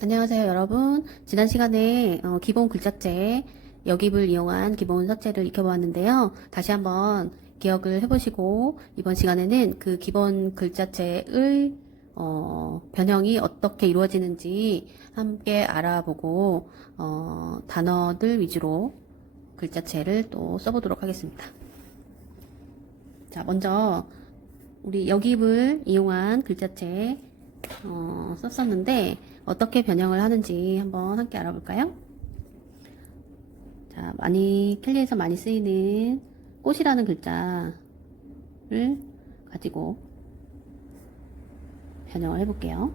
안녕하세요, 여러분. 지난 시간에 기본 글자체, 여깁을 이용한 기본 서체를 익혀보았는데요. 다시 한번 기억을 해보시고 이번 시간에는 그 기본 글자체의 변형이 어떻게 이루어지는지 함께 알아보고 단어들 위주로 글자체를 또 써보도록 하겠습니다. 자, 먼저 우리 여깁을 이용한 글자체 썼었는데 어떻게 변형을 하는지 한번 함께 알아볼까요? 자, 캘리에서 많이 쓰이는 꽃이라는 글자를 가지고 변형을 해볼게요.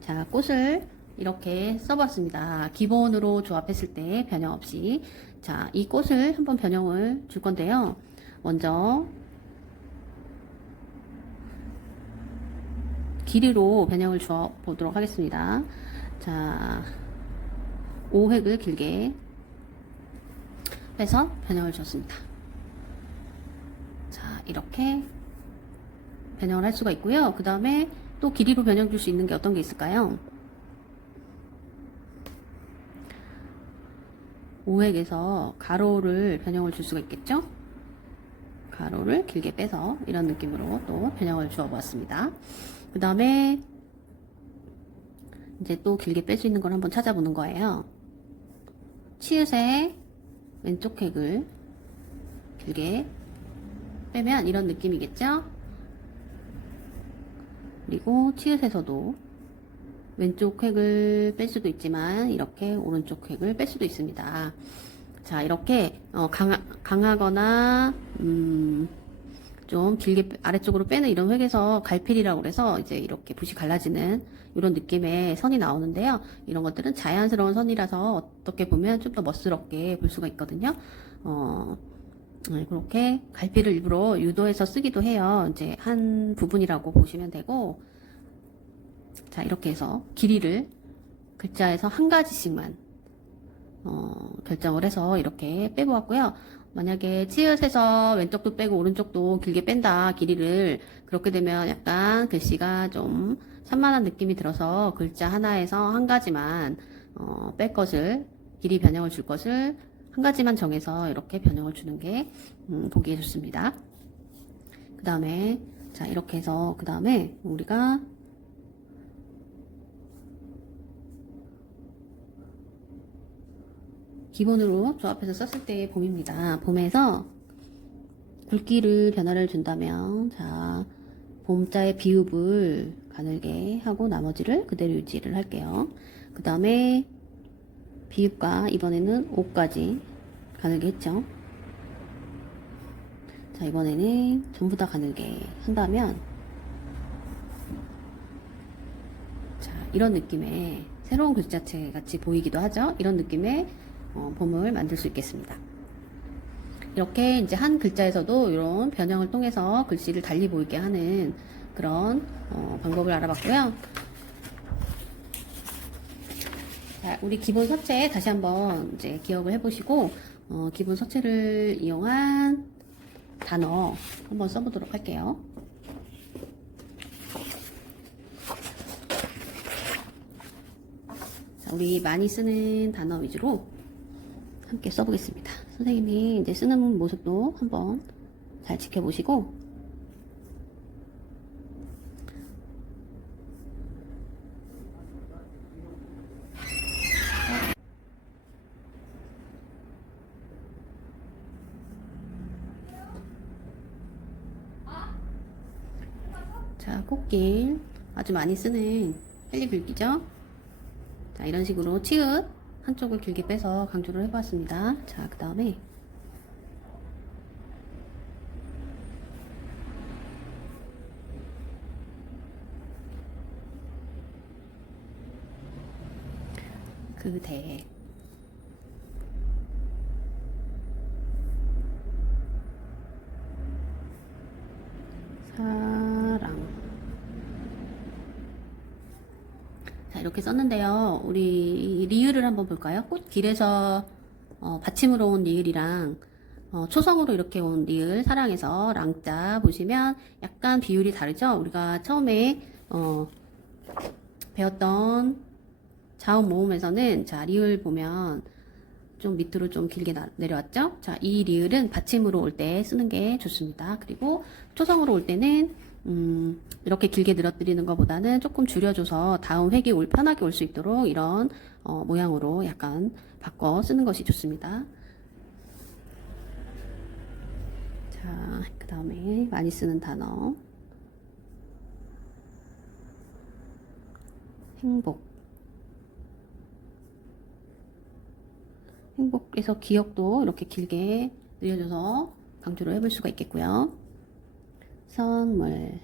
자, 꽃을 이렇게 써봤습니다. 기본으로 조합했을 때 변형 없이. 자, 이 꽃을 한번 변형을 줄 건데요. 먼저 길이로 변형을 주어 보도록 하겠습니다. 자, 5획을 길게 빼서 변형을 줬습니다. 자, 이렇게 변형을 할 수가 있고요. 그 다음에 또 길이로 변형 줄 수 있는 게 어떤 게 있을까요? 5획에서 가로를 변형을 줄 수가 있겠죠? 가로를 길게 빼서 이런 느낌으로 또 변형을 주어 보았습니다. 그 다음에 이제 또 길게 뺄 수 있는 걸 한번 찾아보는 거예요. 치읓의 왼쪽 획을 길게 빼면 이런 느낌이겠죠? 그리고 치읓에서도 왼쪽 획을 뺄 수도 있지만 이렇게 오른쪽 획을 뺄 수도 있습니다. 자, 이렇게 강하거나 좀 길게 아래쪽으로 빼는 이런 획에서 갈필이라고 그래서 이제 이렇게 붓이 갈라지는 이런 느낌의 선이 나오는데요. 이런 것들은 자연스러운 선이라서 어떻게 보면 좀 더 멋스럽게 볼 수가 있거든요. 그렇게 갈필을 일부러 유도해서 쓰기도 해요. 이제 한 부분이라고 보시면 되고, 자, 이렇게 해서 길이를 글자에서 한 가지씩만 결정을 해서 이렇게 빼보았고요. 만약에 치읓에서 왼쪽도 빼고 오른쪽도 길게 뺀다, 길이를. 그렇게 되면 약간 글씨가 좀 산만한 느낌이 들어서 글자 하나에서 한 가지만 뺄 것을, 길이 변형을 줄 것을 한 가지만 정해서 이렇게 변형을 주는 게 보기에 좋습니다. 그 다음에 자, 이렇게 해서 그 다음에 우리가 기본으로 조합해서 썼을 때의 봄입니다. 봄에서 굵기를 변화를 준다면, 자, 봄자의 비읍을 가늘게 하고 나머지를 그대로 유지를 할게요. 그 다음에 비읍과 이번에는 오까지 가늘게 했죠. 자, 이번에는 전부 다 가늘게 한다면, 자, 이런 느낌의 새로운 글자체 같이 보이기도 하죠. 이런 느낌의 봄을 만들 수 있겠습니다. 이렇게 이제 한 글자에서도 이런 변형을 통해서 글씨를 달리 보이게 하는 그런 방법을 알아봤고요. 자, 우리 기본 서체 다시 한번 이제 기억을 해보시고 기본 서체를 이용한 단어 한번 써보도록 할게요. 자, 우리 많이 쓰는 단어 위주로 함께 써보겠습니다. 선생님이 이제 쓰는 모습도 한번 잘 지켜보시고 자, 꽃길 아주 많이 쓰는 헬리글귀죠. 자, 이런 식으로 치읓 한쪽을 길게 빼서 강조를 해보았습니다. 자, 그 다음에 그대 사랑. 자, 이렇게 썼는데요. 우리 리을을 한번 볼까요? 꽃길에서 받침으로 온 리을이랑 초성으로 이렇게 온 리을 사랑에서 랑자 보시면 약간 비율이 다르죠? 우리가 처음에 배웠던 자음 모음에서는 자 리을 보면 좀 밑으로 좀 길게 내려왔죠? 자, 이 리을은 받침으로 올 때 쓰는 게 좋습니다. 그리고 초성으로 올 때는 이렇게 길게 늘어뜨리는 것보다는 조금 줄여줘서 다음 획이 편하게 올 수 있도록 이런 모양으로 약간 바꿔 쓰는 것이 좋습니다. 자, 그 다음에 많이 쓰는 단어 행복. 행복에서 기억도 이렇게 길게 늘려줘서 강조를 해볼 수가 있겠고요. 선물.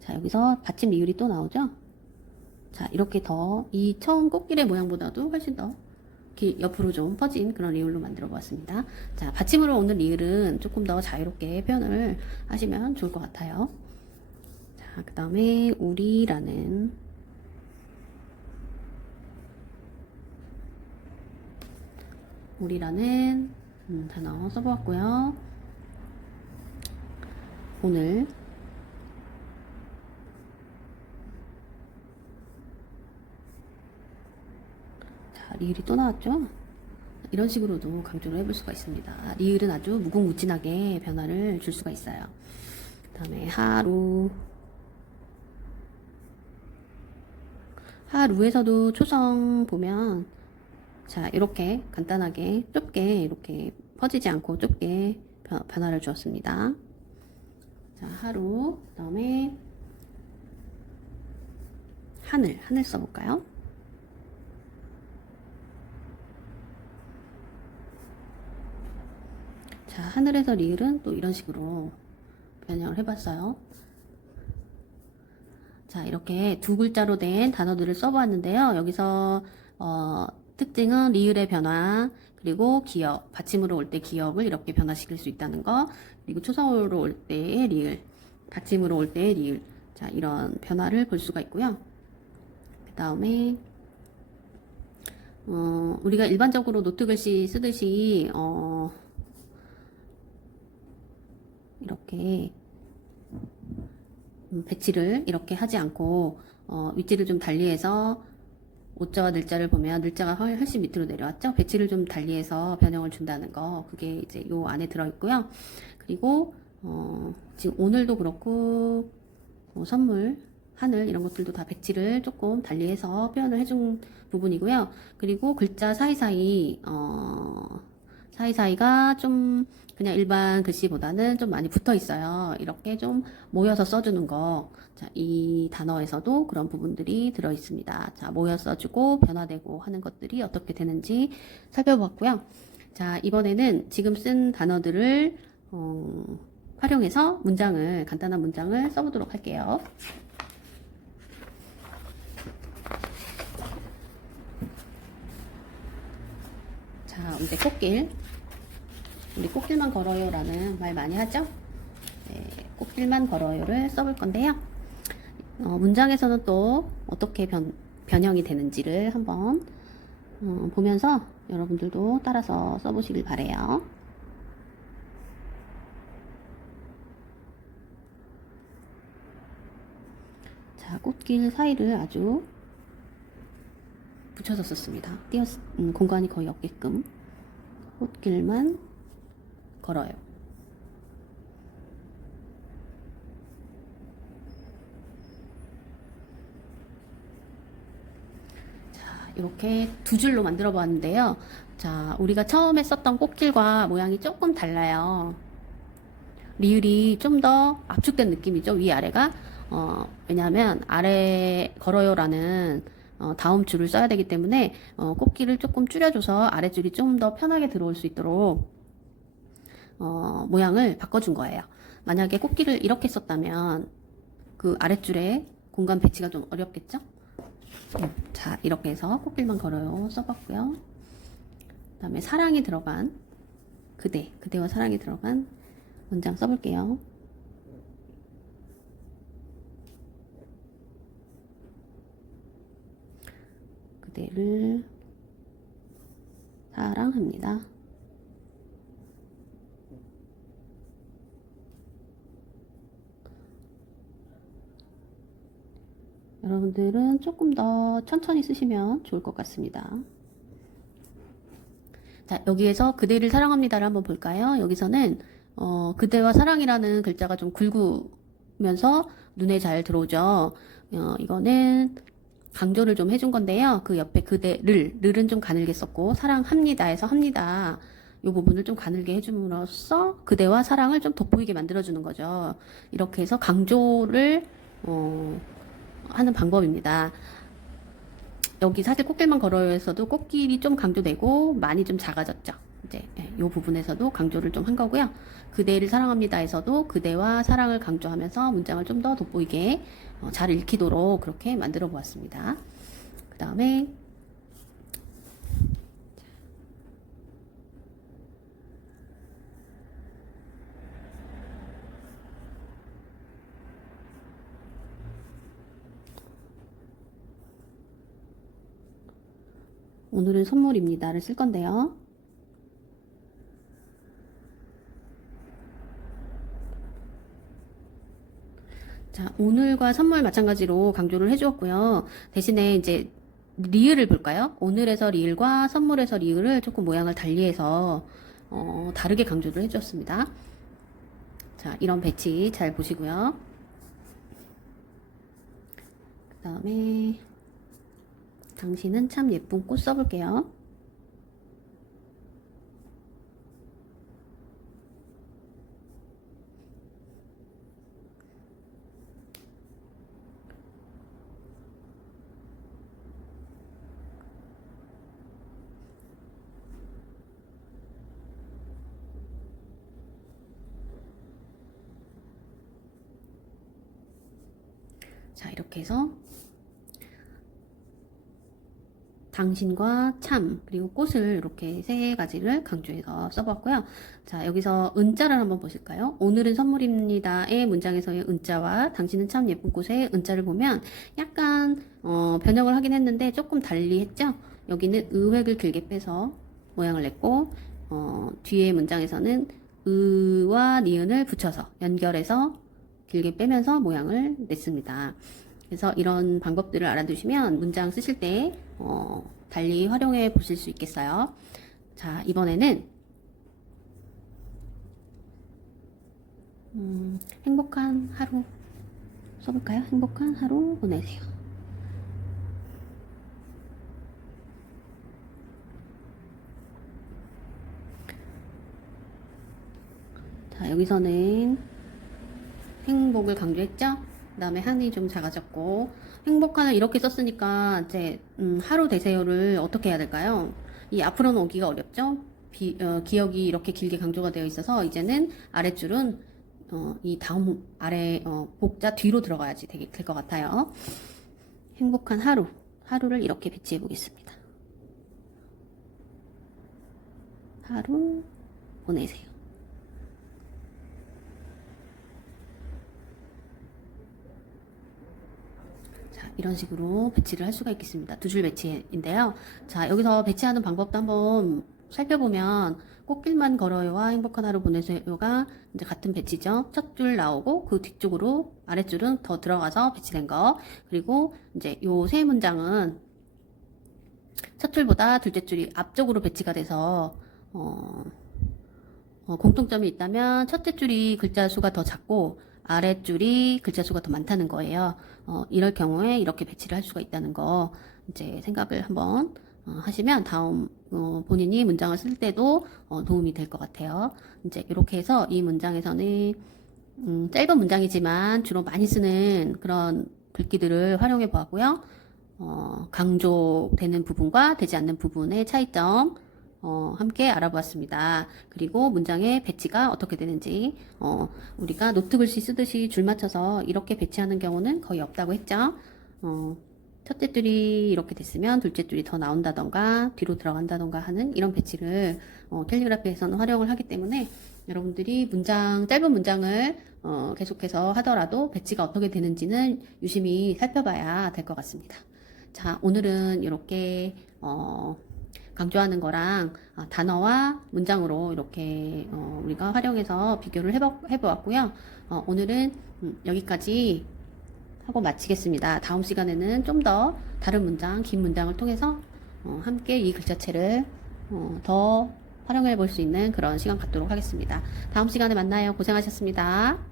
자, 여기서 받침 리을이 또 나오죠? 자, 이렇게 더 이 처음 꽃길의 모양보다도 훨씬 더 옆으로 좀 퍼진 그런 리을로 만들어 보았습니다. 자, 받침으로 오는 리을은 조금 더 자유롭게 표현을 하시면 좋을 것 같아요. 자, 그 다음에 우리라는 단어 써보았고요. 오늘 자, 리을이 또 나왔죠? 이런 식으로도 강조를 해볼 수가 있습니다. 리을은 아주 무궁무진하게 변화를 줄 수가 있어요. 그 다음에 하루에서도 초성 보면 자, 이렇게 간단하게 좁게 이렇게 퍼지지 않고 좁게 변화를 주었습니다. 자, 하루, 그 다음에 하늘 써볼까요? 자, 하늘에서 리을은 또 이런 식으로 변형을 해봤어요. 자, 이렇게 두 글자로 된 단어들을 써보았는데요. 여기서 특징은 리을의 변화, 그리고 기억, 받침으로 올 때 기억을 이렇게 변화시킬 수 있다는 거, 그리고 초성으로 올 때의 리을, 받침으로 올 때의 리을, 자, 이런 변화를 볼 수가 있고요. 그 다음에 우리가 일반적으로 노트 글씨 쓰듯이 이렇게 배치를 이렇게 하지 않고 위치를 좀 달리해서 오자와 늘자를 보면 늘자가 훨씬 밑으로 내려왔죠. 배치를 좀 달리해서 변형을 준다는 거, 그게 이제 요 안에 들어있고요. 그리고 지금 오늘도 그렇고 선물, 하늘 이런 것들도 다 배치를 조금 달리해서 표현을 해준 부분이고요. 그리고 글자 사이사이가 좀 그냥 일반 글씨보다는 좀 많이 붙어 있어요. 이렇게 좀 모여서 써주는 거. 자, 이 단어에서도 그런 부분들이 들어 있습니다. 자, 모여 써주고 변화되고 하는 것들이 어떻게 되는지 살펴봤고요. 자, 이번에는 지금 쓴 단어들을 활용해서 간단한 문장을 써보도록 할게요. 자, 이제 우리 꽃길만 걸어요 라는 말 많이 하죠? 네, 꽃길만 걸어요를 써볼 건데요. 문장에서는 또 어떻게 변형이 되는지를 한번 보면서 여러분들도 따라서 써보시길 바래요. 자, 꽃길 사이를 아주 붙여서 썼습니다. 공간이 거의 없게끔 꽃길만 걸어요. 자, 이렇게 두 줄로 만들어 보았는데요. 자, 우리가 처음에 썼던 꽃길과 모양이 조금 달라요. 리을이 좀 더 압축된 느낌이죠. 위아래가. 왜냐하면 아래 걸어요라는 다음 줄을 써야 되기 때문에 꽃길을 조금 줄여줘서 아래줄이 좀 더 편하게 들어올 수 있도록 모양을 바꿔준 거예요. 만약에 꽃길을 이렇게 썼다면 그 아랫줄에 공간 배치가 좀 어렵겠죠? 자, 이렇게 해서 꽃길만 걸어요 써봤고요. 그 다음에 사랑이 들어간 그대와 사랑이 들어간 문장 써볼게요. 그대를 사랑합니다. 여러분들은 조금 더 천천히 쓰시면 좋을 것 같습니다. 자, 여기에서 그대를 사랑합니다를 한번 볼까요? 여기서는 그대와 사랑이라는 글자가 좀 굵으면서 눈에 잘 들어오죠. 이거는 강조를 좀 해준 건데요. 그 옆에 그대를, 를은 좀 가늘게 썼고, 사랑합니다에서 합니다. 이 부분을 좀 가늘게 해줌으로써 그대와 사랑을 좀 돋보이게 만들어주는 거죠. 이렇게 해서 강조를 하는 방법입니다. 여기 사실 꽃길만 걸어요에서도 꽃길이 좀 강조되고 많이 좀 작아졌죠. 이제 이 부분에서도 강조를 좀 한 거고요. 그대를 사랑합니다에서도 그대와 사랑을 강조하면서 문장을 좀 더 돋보이게 잘 읽히도록 그렇게 만들어 보았습니다. 그 다음에 오늘은 선물입니다를 쓸 건데요. 자, 오늘과 선물 마찬가지로 강조를 해주었고요. 대신에 이제 리을을 볼까요? 오늘에서 리을과 선물에서 리을을 조금 모양을 달리해서 다르게 강조를 해주었습니다. 자, 이런 배치 잘 보시고요. 그 다음에 당신은 참 예쁜 꽃 써볼게요. 자, 이렇게 해서 당신과 참 그리고 꽃을 이렇게 세 가지를 강조해서 써봤고요. 자, 여기서 은자를 한번 보실까요? 오늘은 선물입니다의 문장에서의 은자와 당신은 참 예쁜 꽃의 은자를 보면 약간 변형을 하긴 했는데 조금 달리 했죠? 여기는 의획을 길게 빼서 모양을 냈고 뒤에 문장에서는 의와 니은을 붙여서 연결해서 길게 빼면서 모양을 냈습니다. 그래서 이런 방법들을 알아두시면 문장 쓰실 때 달리 활용해 보실 수 있겠어요. 자, 이번에는 행복한 하루 써볼까요? 행복한 하루 보내세요. 자, 여기서는 행복을 강조했죠? 그 다음에 한이 좀 작아졌고 행복한을 이렇게 썼으니까 이제 하루 되세요를 어떻게 해야 될까요? 이 앞으로는 오기가 어렵죠? 기억이 이렇게 길게 강조가 되어 있어서 이제는 아랫줄은 이 다음 아래 복자 뒤로 들어가야지 될 것 같아요. 행복한 하루를 이렇게 배치해 보겠습니다. 하루 보내세요. 이런 식으로 배치를 할 수가 있겠습니다. 두 줄 배치인데요. 자, 여기서 배치하는 방법도 한번 살펴보면 꽃길만 걸어요와 행복한 하루 보내세요가 이제 같은 배치죠. 첫 줄 나오고 그 뒤쪽으로 아랫줄은 더 들어가서 배치된 거. 그리고 이제 요 세 문장은 첫 줄보다 둘째 줄이 앞쪽으로 배치가 돼서 공통점이 있다면 첫째 줄이 글자 수가 더 작고 아랫줄이 글자 수가 더 많다는 거예요. 이럴 경우에 이렇게 배치를 할 수가 있다는 거 이제 생각을 한번 하시면 다음 본인이 문장을 쓸 때도 도움이 될 것 같아요. 이제 이렇게 해서 이 문장에서는 짧은 문장이지만 주로 많이 쓰는 그런 글귀들을 활용해 보았고요. 강조되는 부분과 되지 않는 부분의 차이점 함께 알아보았습니다. 그리고 문장의 배치가 어떻게 되는지 우리가 노트 글씨 쓰듯이 줄 맞춰서 이렇게 배치하는 경우는 거의 없다고 했죠. 첫째 줄이 이렇게 됐으면 둘째 줄이 더 나온다던가 뒤로 들어간다던가 하는 이런 배치를 캘리그라피에서는 활용을 하기 때문에 여러분들이 짧은 문장을 계속해서 하더라도 배치가 어떻게 되는지는 유심히 살펴봐야 될 것 같습니다. 자, 오늘은 이렇게 강조하는 거랑 단어와 문장으로 이렇게 우리가 활용해서 비교를 해보았고요. 오늘은 여기까지 하고 마치겠습니다. 다음 시간에는 좀 더 다른 문장, 긴 문장을 통해서 함께 이 글자체를 더 활용해 볼 수 있는 그런 시간 갖도록 하겠습니다. 다음 시간에 만나요. 고생하셨습니다.